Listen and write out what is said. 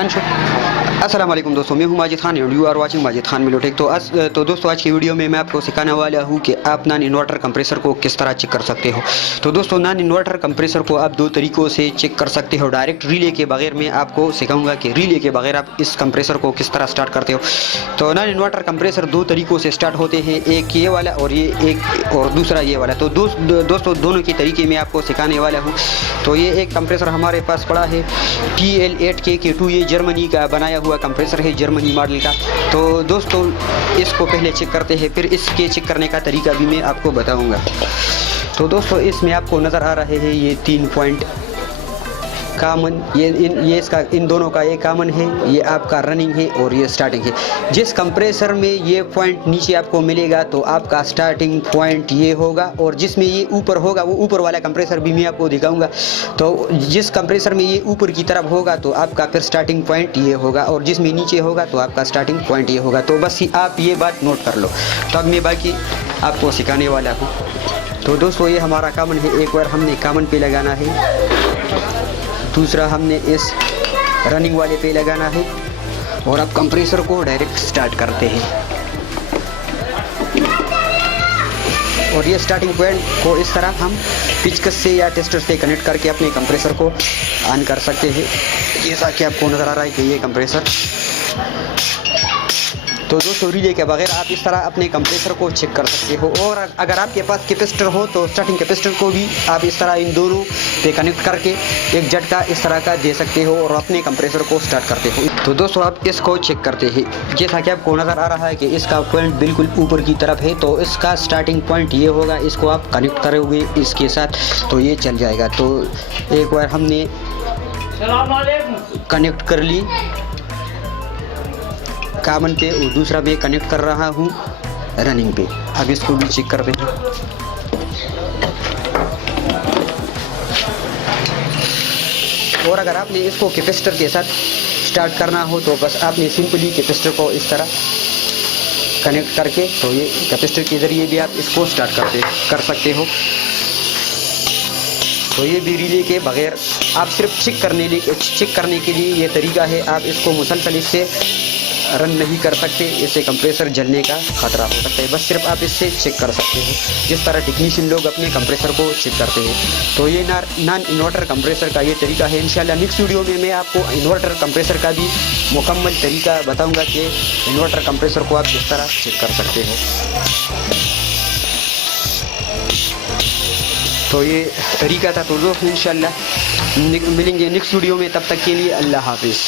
Khan show. अस्सलाम वालेकुम दोस्तों, मैं हूं Majid Khan and you are watching Majid Khan मिलोटेक। तो दोस्तों आज की वीडियो में मैं आपको सिखाने वाला हूं कि आप नॉन इन्वर्टर कंप्रेसर को किस तरह चेक कर सकते हो। तो दोस्तों नॉन इन्वर्टर कंप्रेसर को आप दो तरीक़ों से चेक कर सकते हो। डायरेक्ट रिले के बगैर मैं आपको सिखाऊंगा कि रिले के बगैर आप इस कंप्रेसर को किस तरह स्टार्ट करते हो। तो नॉन इन्वर्टर कंप्रेसर दो तरीक़ों से स्टार्ट होते हैं, एक ये वाला और दूसरा ये वाला। तो दोस्तों दोनों के तरीके मैं आपको सिखाने वाला हूँ। तो ये एक कंप्रेसर हमारे पास पड़ा है TL8KK2, ये जर्मनी का बनाया हुआ कंप्रेसर है, जर्मनी मॉडल का। तो दोस्तों इसको पहले चेक करते हैं, फिर इसके चेक करने का तरीका भी मैं आपको बताऊंगा। तो दोस्तों इसमें आपको नज़र आ रहे हैं ये 3 पॉइंट कामन, ये इसका इन दोनों का ये कामन है, ये आपका रनिंग है और ये स्टार्टिंग है। जिस कंप्रेसर में ये पॉइंट नीचे आपको मिलेगा तो आपका स्टार्टिंग पॉइंट ये होगा, और जिसमें ये ऊपर होगा वो ऊपर वाला कंप्रेसर भी मैं आपको दिखाऊंगा। तो जिस कंप्रेसर में ये ऊपर की तरफ होगा तो आपका फिर स्टार्टिंग पॉइंट ये होगा, और जिसमें नीचे होगा तो आपका स्टार्टिंग पॉइंट ये होगा। तो बस आप ये बात नोट कर लो। तो अब मैं बाकी आपको सिखाने वाला हूँ। तो दोस्तों ये हमारा कामन है, एक बार हमने कामन पे लगाना है, दूसरा हमने इस रनिंग वाले पे लगाना है, और अब कंप्रेसर को डायरेक्ट स्टार्ट करते हैं। और ये स्टार्टिंग पॉइंट को इस तरह हम पिचकस से या टेस्टर से कनेक्ट करके अपने कंप्रेसर को ऑन कर सकते हैं, जैसा कि आपको नज़र आ रहा है कि ये कंप्रेसर। तो दोस्तों रिले के बगैर आप इस तरह अपने कंप्रेसर को चेक कर सकते हो। और अगर आपके पास कैपेसिटर हो तो स्टार्टिंग कैपेसिटर को भी आप इस तरह इन दोनों पे कनेक्ट करके एक झटका इस तरह का दे सकते हो और अपने कंप्रेसर को स्टार्ट करते हो। तो दोस्तों आप इसको चेक करते हैं, जैसा कि आपको नज़र आ रहा है कि इसका पॉइंट बिल्कुल ऊपर की तरफ है, तो इसका स्टार्टिंग पॉइंट ये होगा। इसको आप कनेक्ट करोगे इसके साथ तो ये चल जाएगा। तो एक बार हमने कनेक्ट कर ली कामन पे, और दूसरा मैं कनेक्ट कर रहा हूँ रनिंग पे। अब इसको भी चेक करते हैं। और अगर आपने इसको कैपेसिटर के साथ स्टार्ट करना हो तो बस आपने सिंपली कैपेसिटर को इस तरह कनेक्ट करके, तो ये कैपेसिटर के ज़रिए भी आप इसको स्टार्ट कर सकते हो। तो ये भी रिले के बगैर आप सिर्फ चेक करने के लिए ये तरीका है। आप इसको मुसलसल इससे रन नहीं कर सकते, इससे कंप्रेसर जलने का खतरा हो सकता है। बस सिर्फ आप इससे चेक कर सकते हो, जिस तरह टेक्नीशियन लोग अपने कंप्रेसर को चेक करते हैं। तो ये नॉन इन्वर्टर कंप्रेसर का ये तरीका है। इंशाल्लाह नेक्स्ट वीडियो में मैं आपको इन्वर्टर कंप्रेसर का भी मुकम्मल तरीका बताऊंगा कि इन्वर्टर कंप्रेसर को आप किस तरह चेक कर सकते हो। तो ये तरीका था। तो दोस्तों इंशाल्लाह मिलेंगे नेक्स्ट वीडियो में, तब तक के लिए अल्लाह हाफिज़।